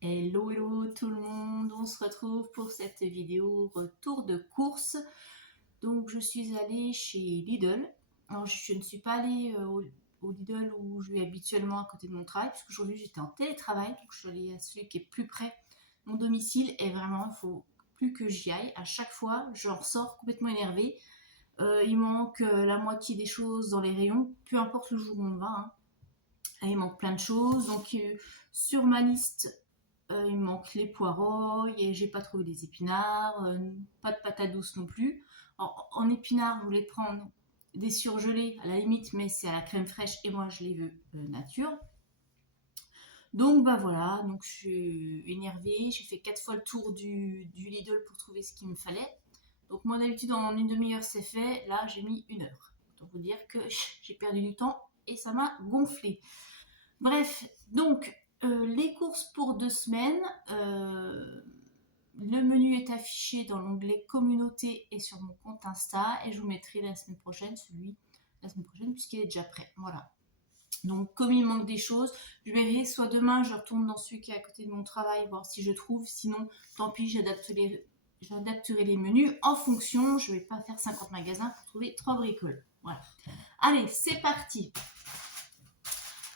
Hello, hello tout le monde, on se retrouve pour cette vidéo retour de course. Donc je suis allée chez Lidl. Alors je ne suis pas allée au Lidl où je vais habituellement à côté de mon travail, puisque aujourd'hui j'étais en télétravail, donc je suis allée à celui qui est plus près de mon domicile. Et vraiment, il faut plus que j'y aille. À chaque fois, j'en ressors complètement énervée. Il manque la moitié des choses dans les rayons, peu importe le jour où on va, hein. Et il manque plein de choses. Donc sur ma liste, il me manque les poireaux, et j'ai pas trouvé des épinards, pas de patates douces non plus. En épinards, je voulais prendre des surgelés à la limite, mais c'est à la crème fraîche et moi je les veux nature. Donc bah voilà, donc je suis énervée, j'ai fait 4 fois le tour du Lidl pour trouver ce qu'il me fallait. Donc moi d'habitude en une demi-heure c'est fait, là j'ai mis 1 heure. Autant vous dire que j'ai perdu du temps et ça m'a gonflé. Bref, donc les courses pour 2 semaines. Le menu est affiché dans l'onglet communauté et sur mon compte Insta, et je vous mettrai la semaine prochaine puisqu'il est déjà prêt. Voilà. Donc comme il manque des choses, je verrai, soit demain je retourne dans celui qui est à côté de mon travail voir si je trouve, sinon tant pis, j'adapterai les menus en fonction. Je ne vais pas faire 50 magasins pour trouver 3 bricoles. Voilà. Allez, c'est parti.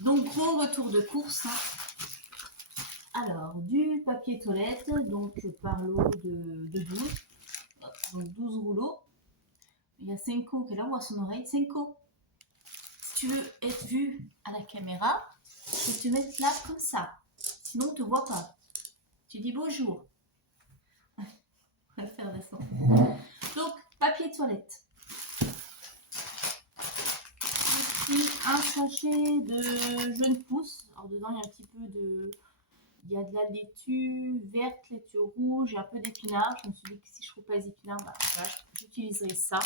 Donc gros retour de course, hein. Alors, du papier toilette, donc par lot de 12. Donc 12 rouleaux. Il y a Senko qui est là, ou à son oreille. Senko, si tu veux être vu à la caméra, je vais te mettre là comme ça. Sinon, on ne te voit pas. Tu dis bonjour. On va le faire descendre. Donc, papier toilette. Ici, un sachet de jeunes pousses. Alors, dedans, il y a un petit peu de... Il y a de la laitue verte, laitue rouge et un peu d'épinards. Je me suis dit que si je ne trouve pas les épinards, bah, voilà, j'utiliserai ça.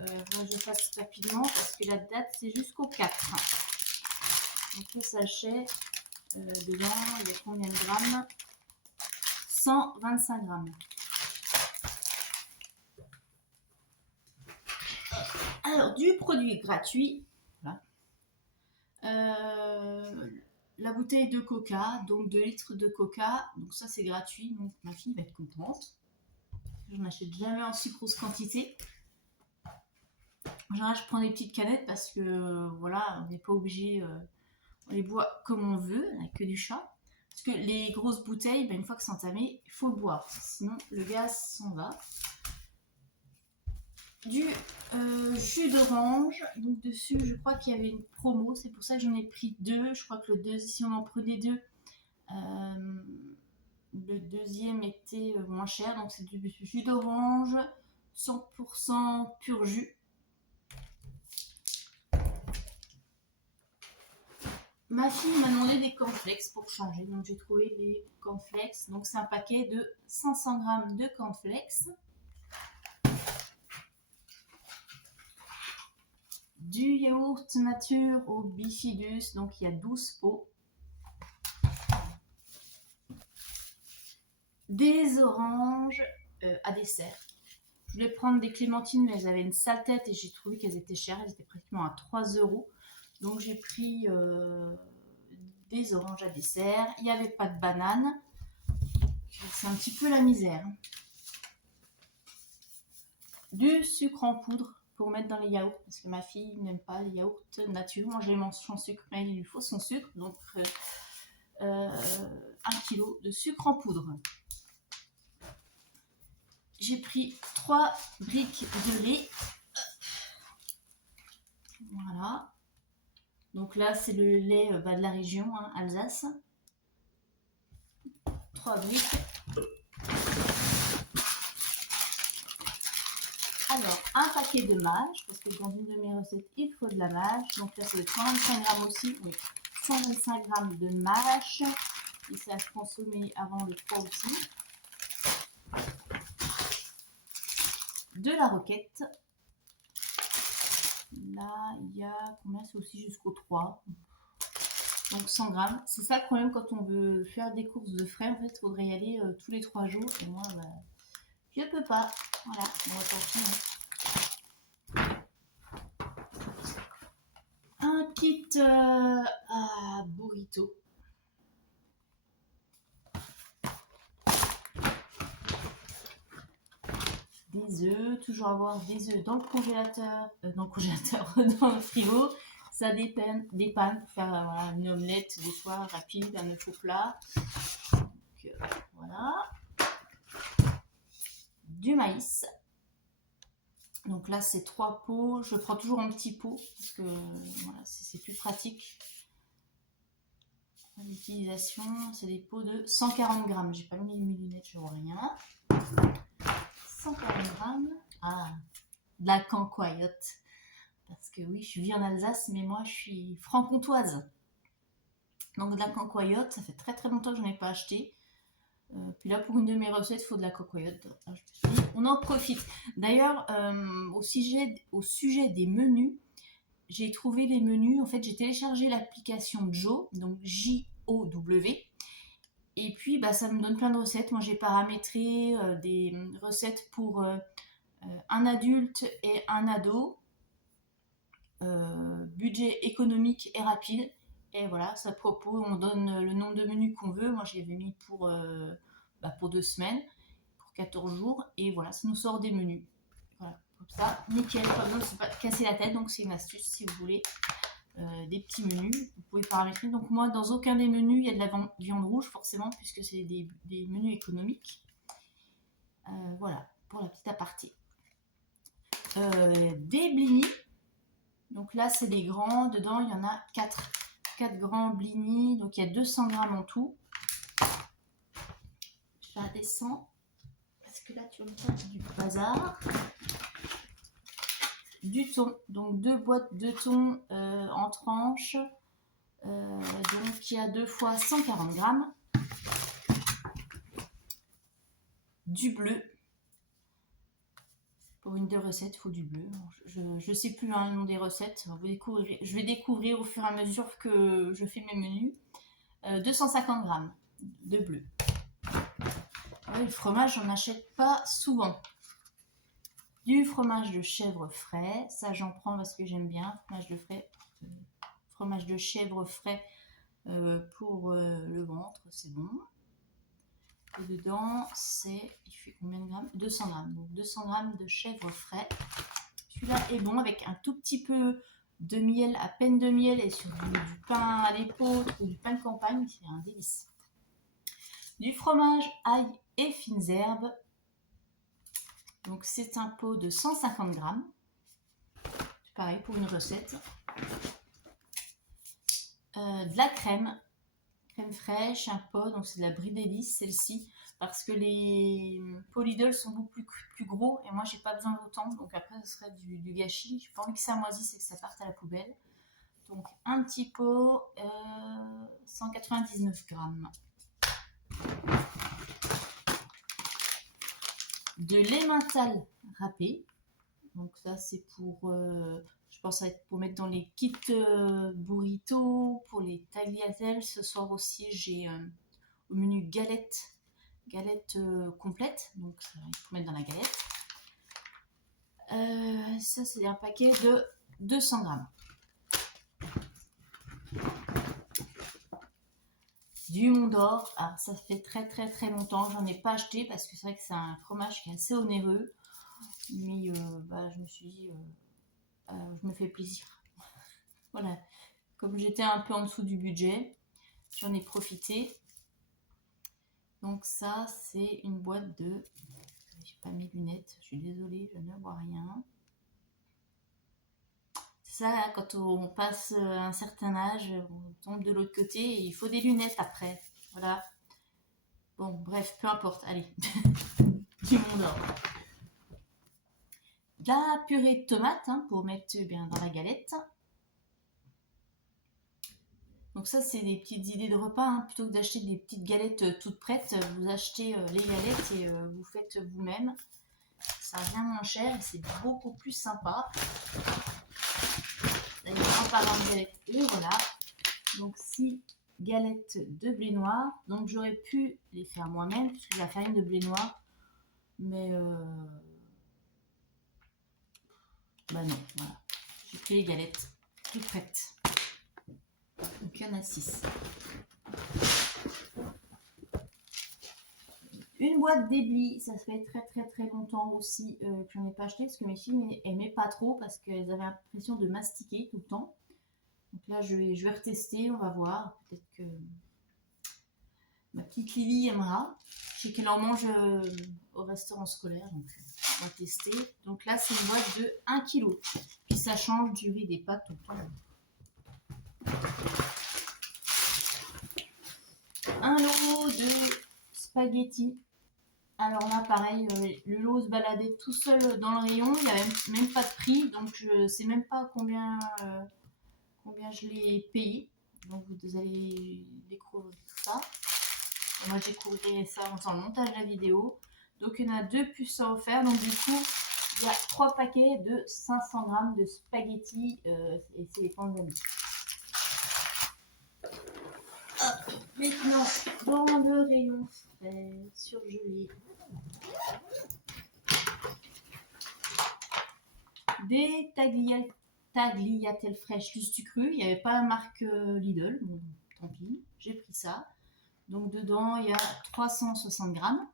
Moi, je passe rapidement parce que la date, c'est jusqu'au 4. Donc, le sachet, dedans, il y a combien de grammes? 125 grammes. Alors, du produit gratuit. Voilà. La bouteille de coca, donc 2 litres de coca. Donc ça, c'est gratuit. Donc ma fille va être contente. Je n'achète jamais en si grosse quantité. En général, je prends des petites canettes parce que voilà, on n'est pas obligé, on les boit comme on veut, avec que du chat. Parce que les grosses bouteilles, une fois que c'est entamé, il faut le boire, sinon le gaz s'en va. Du jus d'orange, donc dessus je crois qu'il y avait une promo, c'est pour ça que j'en ai pris 2. Je crois que si on en prenait 2, le deuxième était moins cher. Donc c'est du jus d'orange 100% pur jus. Ma fille m'a demandé des cornflakes pour changer, donc j'ai trouvé les cornflakes. Donc c'est un paquet de 500 grammes de cornflakes. Du yaourt nature au bifidus, donc il y a 12 pots. Des oranges à dessert. Je voulais prendre des clémentines, mais elles avaient une sale tête et j'ai trouvé qu'elles étaient chères. Elles étaient pratiquement à 3 €. Donc j'ai pris des oranges à dessert. Il n'y avait pas de banane. C'est un petit peu la misère. Du sucre en poudre pour mettre dans les yaourts, parce que ma fille n'aime pas les yaourts nature. Moi j'ai mon sucre, mais il lui faut son sucre. Donc 1 kg de sucre en poudre. J'ai pris 3 briques de lait. Voilà. Donc là, c'est le lait de la région, hein, Alsace. 3 briques. Alors, un paquet de mâche, parce que dans une de mes recettes, il faut de la mâche. Donc là, c'est 125 grammes aussi. Oui, 125 grammes de mâche. Et c'est à se consommer avant le 3 aussi. De la roquette. Là, il y a combien? C'est aussi jusqu'au 3. Donc 100 grammes. C'est ça le problème quand on veut faire des courses de frais. En fait, il faudrait y aller tous les 3 jours. Et moi, je ne peux pas. Voilà, bon, tant pis, hein. Un kit à burrito. Des œufs, toujours avoir des œufs dans le congélateur, dans le frigo. Ça dépanne pour faire voilà, une omelette des fois rapide, un œuf au plat. Donc, voilà. Du maïs. Donc là, c'est 3 pots. Je prends toujours un petit pot parce que voilà, c'est plus pratique. L'utilisation, c'est des pots de 140 grammes. J'ai pas mis mes lunettes, je vois rien. 140 grammes. Ah, de la cancoyote. Parce que oui, je vis en Alsace, mais moi, je suis franc-comtoise. Donc de la cancoyote, ça fait très très longtemps que je n'en ai pas acheté. Puis là, pour une de mes recettes, il faut de la cocoyote. On en profite. D'ailleurs, au sujet des menus, j'ai trouvé les menus. En fait, j'ai téléchargé l'application Jow, donc J-O-W. Et puis, bah, ça me donne plein de recettes. Moi, j'ai paramétré des recettes pour un adulte et un ado. Budget économique et rapide. Et voilà, ça propose, on donne le nombre de menus qu'on veut. Moi, j'avais mis pour 2 semaines, pour 14 jours. Et voilà, ça nous sort des menus. Voilà, comme ça, nickel. Pas besoin de se casser la tête. Donc, c'est une astuce si vous voulez des petits menus. Vous pouvez paramétrer. Donc, moi, dans aucun des menus, il y a de la viande rouge, forcément, puisque c'est des menus économiques. Voilà, pour la petite aparté. Des blinis. Donc là, c'est des grands. Dedans, il y en a 4 grands blinis. Donc, il y a 200 grammes en tout. Je la descends. Parce que là, tu vas me faire du bazar. Du thon. Donc, 2 boîtes de thon en tranches. Donc, il y a 2 fois 140 grammes. Du bleu. Pour une des recettes, il faut du bleu. Je ne sais plus le nom des recettes. Je vais découvrir au fur et à mesure que je fais mes menus. 250 grammes de bleu. Le fromage, j'en achète pas souvent. Du fromage de chèvre frais. Ça, j'en prends parce que j'aime bien. Fromage de chèvre frais pour le ventre, c'est bon. Et dedans, il fait combien de grammes? 200 grammes. Donc 200 grammes de chèvre frais. Celui-là est bon avec un tout petit peu de miel, à peine de miel, et sur du pain à l'épeautre ou du pain de campagne, c'est un délice. Du fromage, ail et fines herbes. Donc c'est un pot de 150 grammes. Pareil pour une recette. De la crème fraîche, un pot, donc c'est de la brie d'hélice celle-ci, parce que les pots Lidl sont beaucoup plus gros et moi j'ai pas besoin d'autant, donc après ce serait du gâchis. J'ai pas envie que ça moisisse et que ça parte à la poubelle. Donc un petit pot, 199 grammes. De l'emmental râpé, donc ça c'est pour je pense que ça va être pour mettre dans les kits burrito, pour les tagliatelles. Ce soir aussi, j'ai au menu galette complète. Donc, ça, il faut mettre dans la galette. Ça, c'est un paquet de 200 grammes. Du Mont d'Or. Alors, ça fait très très très longtemps. J'en ai pas acheté parce que c'est vrai que c'est un fromage qui est assez onéreux. Mais je me suis dit, je me fais plaisir. Voilà. Comme j'étais un peu en dessous du budget, j'en ai profité. Donc ça, c'est une boîte de... J'ai pas mes lunettes, je suis désolée, je ne vois rien. C'est ça, quand on passe un certain âge, on tombe de l'autre côté et il faut des lunettes après. Voilà. Bon, bref, peu importe, allez. Du Mont d'Or. De la purée de tomates pour mettre bien dans la galette. Donc ça, c'est des petites idées de repas. Plutôt que d'acheter des petites galettes toutes prêtes, vous achetez les galettes et vous faites vous-même. Ça revient moins cher et c'est beaucoup plus sympa. D'ailleurs, en parlant de galettes, et voilà. Donc 6 galettes de blé noir. Donc j'aurais pu les faire moi-même, puisque j'ai la farine de blé noir. Mais Bah non, voilà. J'ai pris les galettes toutes prêtes. Donc il y en a 6. Une boîte d'éblis, ça fait très longtemps aussi que j'en ai pas acheté parce que mes filles n'aimaient pas trop parce qu'elles avaient l'impression de mastiquer tout le temps. Donc là je vais retester, on va voir. Peut-être que ma petite Lily aimera. Je sais qu'elle en mange au restaurant scolaire, donc on va tester. Donc là c'est une boîte de 1 kg. Puis ça change du riz des pâtes tout le temps. Un lot de spaghettis. Alors là, pareil, le lot se baladait tout seul dans le rayon. Il n'y avait même pas de prix, donc je ne sais même pas combien je l'ai payé. Donc vous allez découvrir tout ça. Et moi, j'ai découvert ça en le montage de la vidéo. Donc il y en a 2 plus à offert. Donc du coup, il y a 3 paquets de 500 grammes de spaghettis. Et c'est les pommes d'amis. Maintenant, dans le rayon frais, surgelé, des tagliatelles fraîches juste du cru. Il n'y avait pas la marque Lidl. Bon, tant pis, j'ai pris ça. Donc dedans, il y a 360 grammes.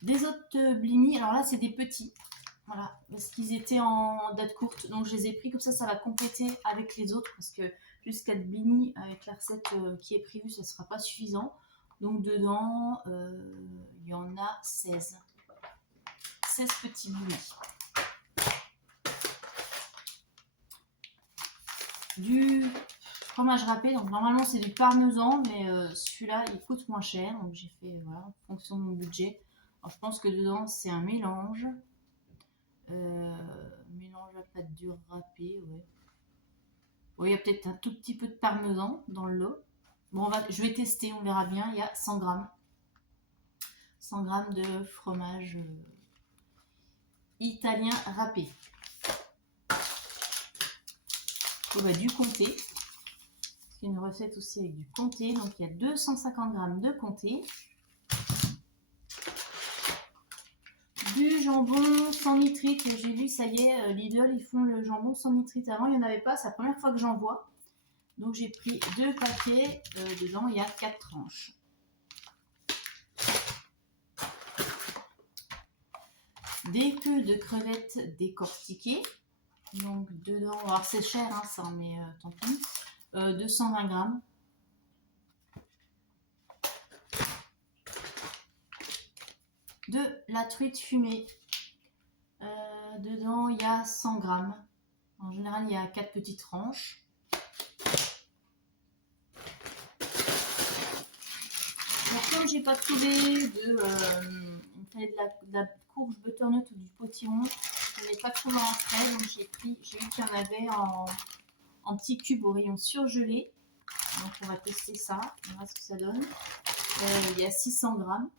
Des autres blinis. Alors là, c'est des petits. Voilà, parce qu'ils étaient en date courte. Donc je les ai pris comme ça va compléter avec les autres. Parce que juste 4 blinis avec la recette qui est prévue, ça ne sera pas suffisant. Donc dedans, il y en a 16. 16 petits blinis. Du fromage râpé, donc normalement c'est du parmesan, mais celui-là il coûte moins cher, donc j'ai fait voilà, en fonction de mon budget. Alors je pense que dedans c'est un mélange. Mélange à pâte dure râpée, ouais. Bon, il y a peut-être un tout petit peu de parmesan dans le lot. Bon, je vais tester, on verra bien. Il y a 100 grammes. 100 grammes de fromage italien râpé. Bon, bah, du comté. C'est une recette aussi avec du comté. Donc il y a 250 grammes de comté. Du jambon sans nitrite. J'ai vu, ça y est, Lidl, ils font le jambon sans nitrite. Avant, il n'y en avait pas. C'est la première fois que j'en vois. Donc j'ai pris 2 paquets. Dedans, il y a 4 tranches. Des queues de crevettes décortiquées. Donc dedans, alors c'est cher hein, ça, mais tant pis. 220 grammes. De la truite fumée. Dedans, il y a 100 grammes. En général, il y a 4 petites tranches. Donc, comme j'ai pas trouvé de la courge butternut ou du potiron, je n'ai pas trouvé en frais, donc j'ai vu qu'il y en avait en petits cubes au rayon surgelé. Donc on va tester ça, on verra ce que ça donne. Il y a 600 grammes.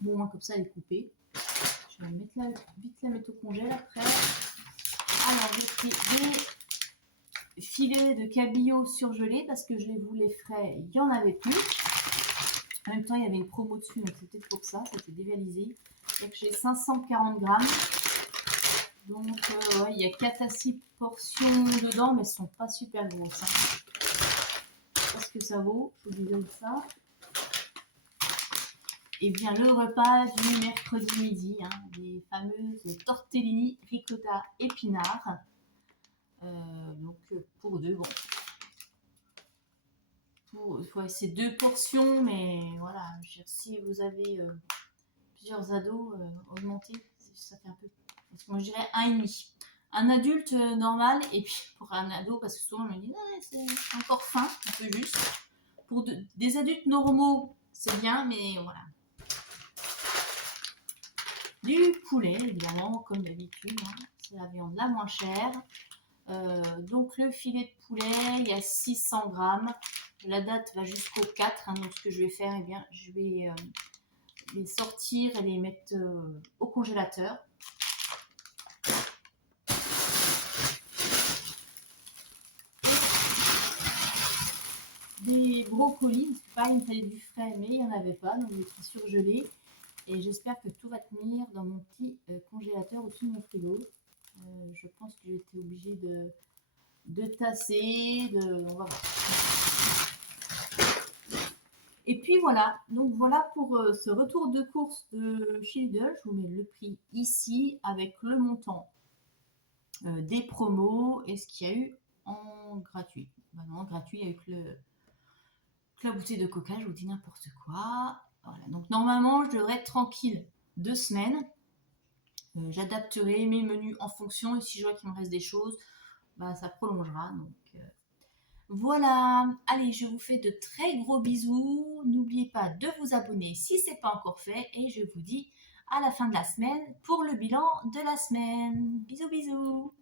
Bon, moi comme ça elle est coupée. Je vais vite la mettre au congèle après. Alors j'ai pris des filets de cabillaud surgelés parce que je les voulais frais, il n'y en avait plus. En même temps, il y avait une promo dessus, donc c'était pour ça, c'était dévalisé. Donc j'ai 540 grammes. Donc ouais, il y a 4 à 6 portions dedans, mais elles ne sont pas super grosses. Hein. Je sais pas ce que ça vaut, je vous donne ça. Et bien le repas du mercredi midi, hein, les fameuses tortellini ricotta épinards. Donc pour 2, bon. Ouais, c'est 2 portions, mais voilà, si vous avez plusieurs ados, augmenter, ça fait un peu. Parce que moi je dirais 1,5. Un adulte normal, et puis pour un ado, parce que souvent on me dit c'est encore fin, un peu juste. Pour des adultes normaux, c'est bien, mais voilà. Du poulet, évidemment, comme d'habitude, hein, c'est la viande la moins chère. Donc le filet de poulet, il y a 600 grammes. La date va jusqu'au 4. Hein, donc ce que je vais faire, eh bien, je vais les sortir et les mettre au congélateur. Des brocolis, parce que pareil, il me fallait du frais, mais il n'y en avait pas, donc j'ai pris surgelé. Et j'espère que tout va tenir dans mon petit congélateur au-dessus de mon frigo. Je pense que j'ai été obligée de tasser, on va voir. Et puis voilà, donc voilà pour ce retour de course de chez Lidl. Je vous mets le prix ici avec le montant des promos et ce qu'il y a eu en gratuit. Ben non, gratuit, il y a eu que la bouteille de coca, je vous dis n'importe quoi. Voilà, donc normalement, je devrais être tranquille 2 semaines. J'adapterai mes menus en fonction et si je vois qu'il me reste des choses, bah, ça prolongera. Donc voilà, allez, je vous fais de très gros bisous. N'oubliez pas de vous abonner si ce n'est pas encore fait et je vous dis à la fin de la semaine pour le bilan de la semaine. Bisous bisous.